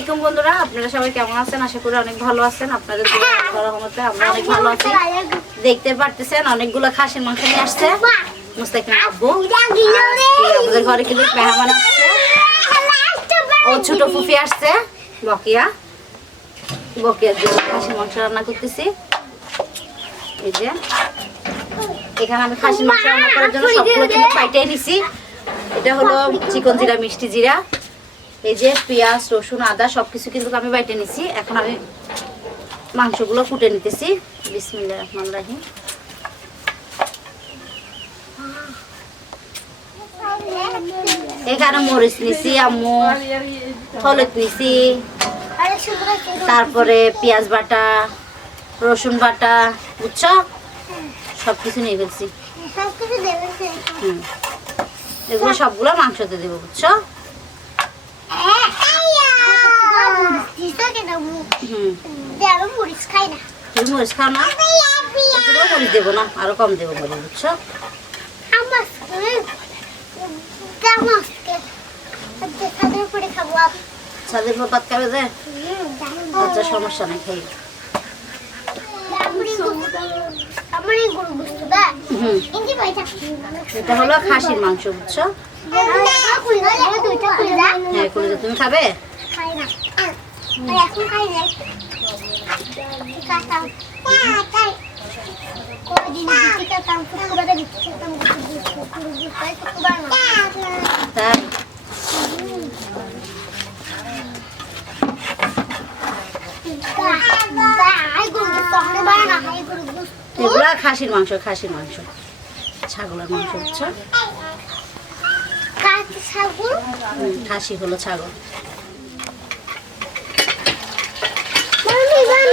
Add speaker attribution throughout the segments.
Speaker 1: আলাইকুম বন্ধুরা, আপনারা সবাই কেমন আছেন? আশা করি অনেক ভালো আছেন। আপনাদের রহমতে আমরা অনেক ভালো আছি। দেখতে পারতেছেন, অনেকগুলো খাসির মাংস নিয়ে আসছে। মুস্তাকিম ঘরে কিন্তু মেহমান আসছে। ও ছোট ফুফি আসছে, বকিয়া। বকিয়ার জন্য খাসির মাংস রান্না করতেছি। এই যে। এখানে আমি খাসির মাংস রান্না করার জন্য সবগুলো কিন্তু পাইটাই নিছি। এটা হলো চিকন জিরা, মিষ্টি জিরা। এই যে পেঁয়াজ রসুন আদা সব কিছু কিন্তু আমি বাইটে নিছি। এখন আমি মাংসগুলো কুটে নিতেছি। বিসমিল্লাহ রহমান রাহিম। এখানে মরিচ নিছি আম্মু। হলুদ নিছি। তারপরে পেঁয়াজ বাটা রসুন বাটা বুঝছ? সব কিছু নিয়ে ফেলছি। হুম। এগুলো সবগুলো মাংসতে দেবো বুঝছ হুম
Speaker 2: মরিচ খাই না
Speaker 1: মরিচ খাও না মরিচ দেবো না আরও কম দেবো বুঝছ
Speaker 2: ছাদের উপর
Speaker 1: পাত খাবে যে আচ্ছা সমস্যা নেই খাই এটা হলো খাসির মাংস বুঝছ হ্যাঁ তুমি খাবে
Speaker 2: খাই না
Speaker 1: তাই এগুলো খাসির মাংস খাসির মাংস। ছাগলের মাংস বুঝছ?
Speaker 2: ছাগল?
Speaker 1: খাসি হলো ছাগল।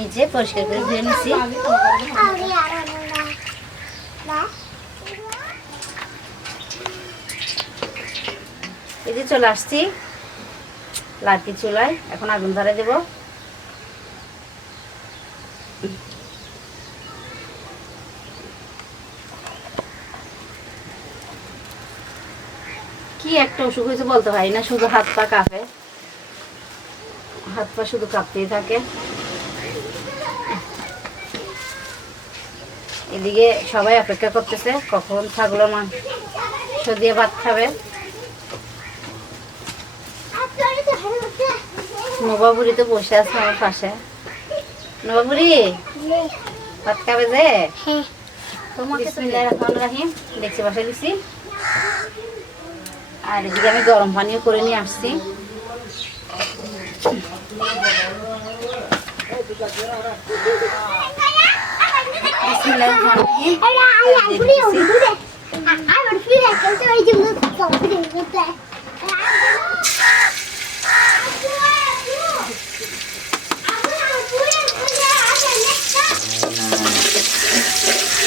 Speaker 1: এই যে পরিষ্কার করে ধুয়ে নিছি। এই যে চলে আসছি লাঠি চুলায়। এখন আগুন ধরে দেব। কি একটা অসুখ হয়েছে বলতে পারি না, শুধু হাত পা কাঁপে। হাত পা শুধু কাঁপতেই থাকে। এদিকে সবাই অপেক্ষা করতেছে কখন ছাগলের মাংস দিয়ে ভাত খাবে। নবাবুরি তো বসে আছে আমার পাশে। নবাবুরি ভাত খাবে যে? রহিম দেখছি বাসায় দিচ্ছি আর এদিকে আমি গরম পানিও করে নিয়ে আসছি।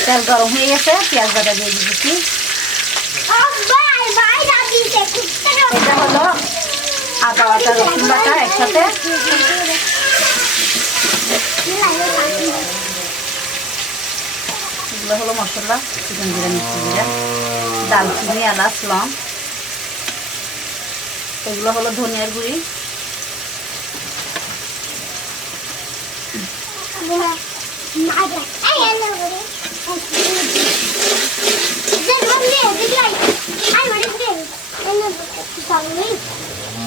Speaker 1: তেল গরম হয়ে গেছে পেঁয়াজ বাটা দিয়ে দিয়েছি এটা হলো আদা বাটা রসুন বাটা একসাথে এগুলো হলো মশলা চিকেন জিরা মিষ্টি জিরা দালচিনি এলাচ লং এগুলো হলো ধনিয়ার গুঁড়ি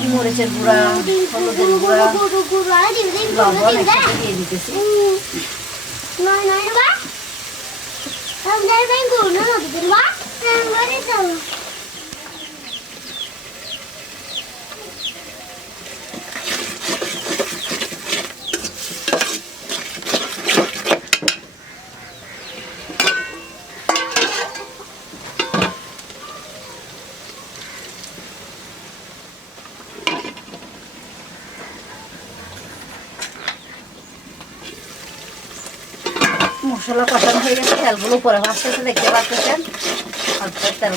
Speaker 1: মরিচের গুঁড়া হলুদের গুঁড়া লবণ একসাথে দিয়ে দিতেছি না তেলগুলো পরে ভাসতেছে দেখতে পাচ্ছেন তেল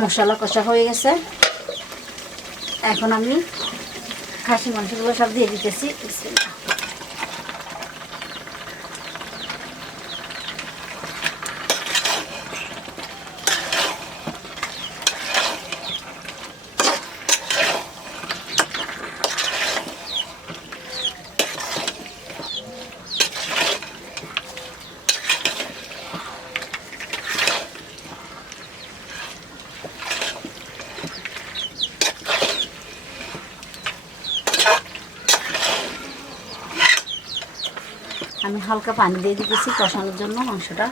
Speaker 1: মশলা কষা হয়ে গেছে। এখন আমি খাসি মাংসগুলো সব দিয়ে দিতেছি। আমি হালকা পানি দিয়ে দিতেছি কষানোর জন্য মাংসটা।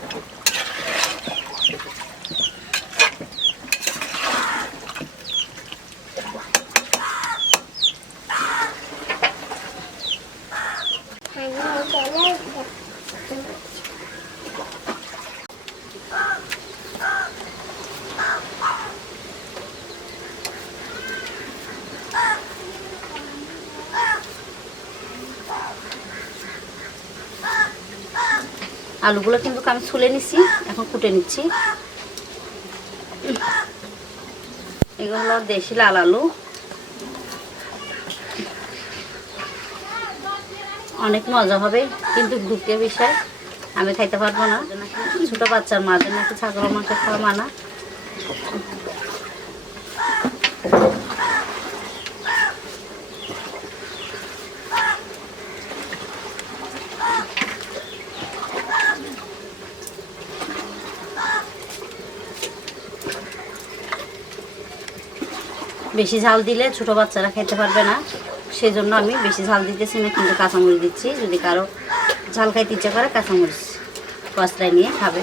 Speaker 1: আলুগুলো কিন্তু আমি ছুলে নিচ্ছি এখন কুটে নিচ্ছি। এগুলো হলো দেশি লাল আলু। অনেক মজা হবে, কিন্তু দুঃখে বিষয়, আমি খাইতে পারব না। ছোট বাচ্চার মাঝে নাকি ছাগল মাংস খাওয়া মানা। বেশি ঝাল দিলে ছোট বাচ্চারা খেতে পারবে না। সেই জন্য আমি বেশি ঝাল দিতেছি না, কিন্তু কাঁচামরিচ দিচ্ছি। যদি কারও ঝাল খাইতে ইচ্ছা করে, কাঁচামরিচ কচলায় নিয়ে খাবে।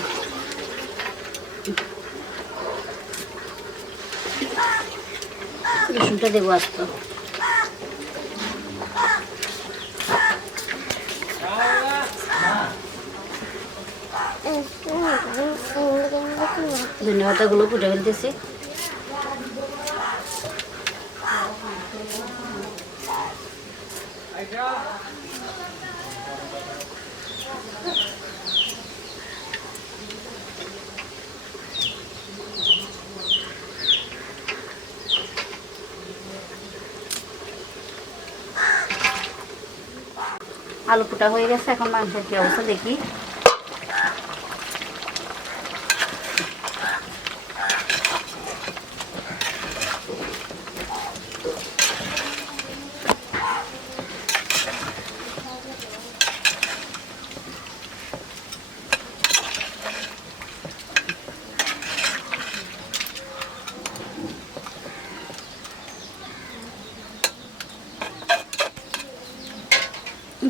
Speaker 1: রসুনটা দেবো আস্ত। ধন্যবাদগুলো ফুটে ফেলতেছি। আলু ফুটা হয়ে গেছে এখন মাংসের কি অবস্থা দেখি।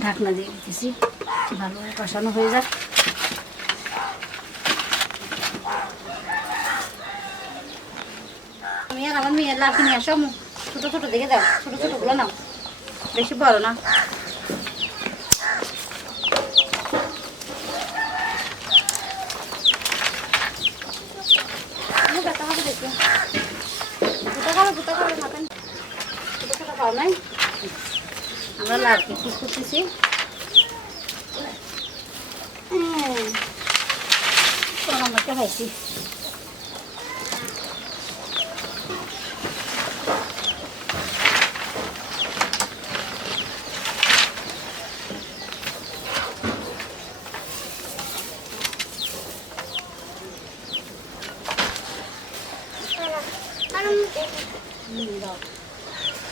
Speaker 1: ঢাকনা দিয়ে দিতেছি ভালোভাবে কষানো হয়ে যাক আমি আর আমার মেয়ের লাঠি নিয়ে আসো। ছোট ছোট দেখে দাও ছোট ছোটগুলো নাও বেশি বড় না দেখি। দুটো খাবে, দুটো খাবে, খাবেন। ছোট খাও নাই আমরা লাড়কি কি করতেছি? আমাকে খাইছি। আর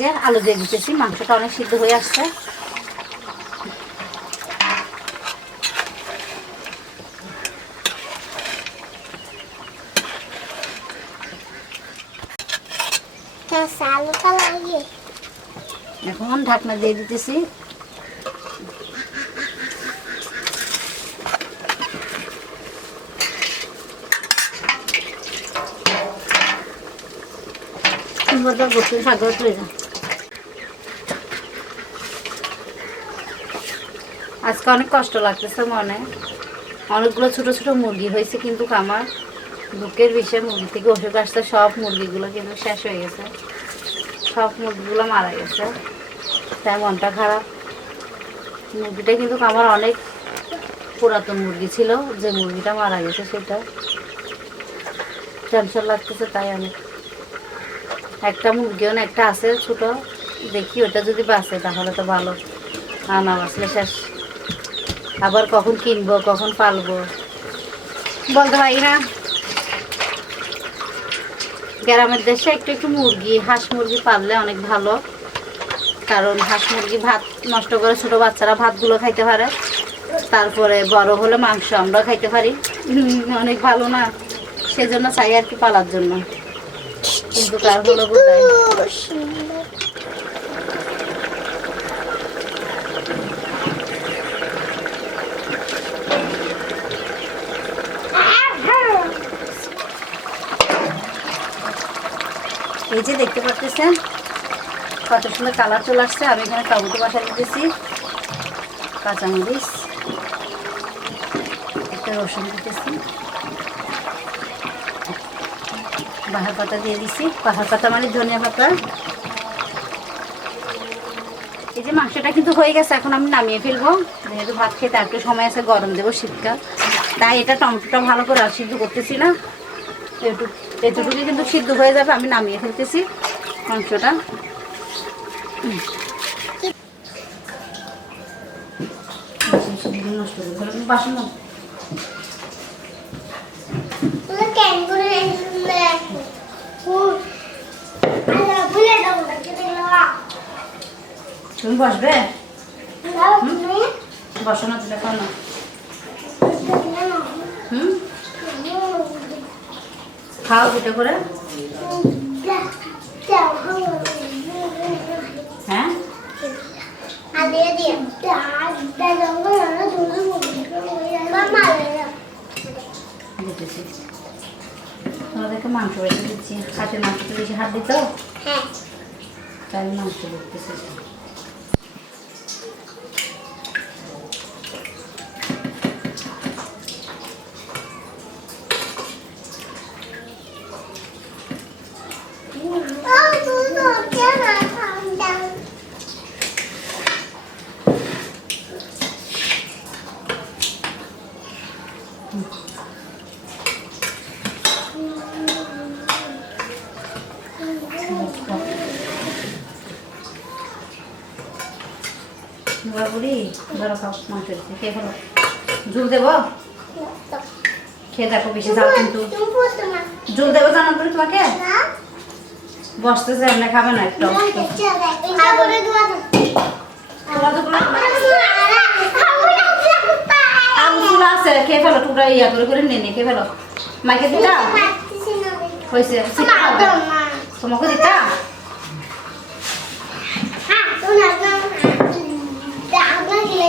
Speaker 1: যে আলু দিয়ে দিতেছি মাংসটা অনেক সিদ্ধ হয়ে আসছে। এখন ঢাকনা দিয়ে দিতেছি। আজকে অনেক কষ্ট লাগতেছে মনে। অনেকগুলো ছোট ছোট মুরগি হয়েছে কিন্তু আমার বুকের বিষে মুরগি থেকে ওষুধ আসছে, সব মুরগিগুলো কিন্তু শেষ হয়ে গেছে। সব মুরগিগুলো মারা গেছে। তাই মনটা খারাপ। মুরগিটা কিন্তু আমার অনেক পুরাতন মুরগি ছিল, যে মুরগিটা মারা গেছে সেটা। টেনশন লাগতেছে তাই অনেক একটা মুরগিও না, একটা আছে ছোট। দেখি ওটা যদি বাঁচে তাহলে তো ভালো। আর না, বাঁচলে শেষ। আবার কখন কিনবো, কখন পালবো? বলতে পারি না গ্রামের দেশে একটু একটু মুরগি, হাঁস মুরগি পাললে অনেক ভালো। কারণ হাঁস মুরগি ভাত নষ্ট করে ছোট বাচ্চারা ভাতগুলো খাইতে পারে। তারপরে বড় হলে মাংস আমরা খাইতে পারি। অনেক ভালো না। সেজন্য চাই আর কি পালার জন্য। কিন্তু তার হলো কোথায়? এই যে দেখতে পাচ্ছেন, কত সুন্দর কালার চলে আসছে। আমি এখানে টমেটো বাসা দিতেছি। কাঁচামরিচ, একটা রসুন দিতেছি। বাহার পাতা দিয়ে দিছি। বাহার পাতা মানে ধনিয়া পাতা। এই যে মাংসটা কিন্তু হয়ে গেছে, এখন আমি নামিয়ে ফেলব। যেহেতু ভাত খেতে একটু সময় আছে, গরম দেবো শীতকাল। তাই এটা টমেটোটা ভালো করে আর সিদ্ধ করতেছি না। এতটুকু কিন্তু সিদ্ধ হয়ে যাবে, আমি নামিয়ে ফেলতেছি মাংসটা। বাসন তুমি বসবে? বসো না দিলে খাও না। হুম? খাও পিঠে করে। হ্যাঁ?
Speaker 2: আদিয়ে দিয়ে দা জঙ্গল না তুমি মামা
Speaker 1: দিতেছি তোমাদেরকে মাংস রেখে দিচ্ছি। হাতের মাংস বেশি হাত দিত
Speaker 2: হ্যাঁ।
Speaker 1: তাই মাংস দিতেছি খেয়ে ফেলো। ঝুল দেবো? খেয়ে দেখো বেশি কিন্তু. ঝুল দেবো জানো তুমি তোমাকে. বসতেছে, এমনি খাবে না একটু।
Speaker 2: Ahora tú vas a...
Speaker 1: তোমার তো কোনো
Speaker 2: Ahora
Speaker 1: আলু চুলা আছে, খেয়ে ফেলো, টুকরা ইয়া করে করে নিয়ে খেয়ে ফেলো। মাইকে দিতা? হয়েছে তোমাকে দিতা?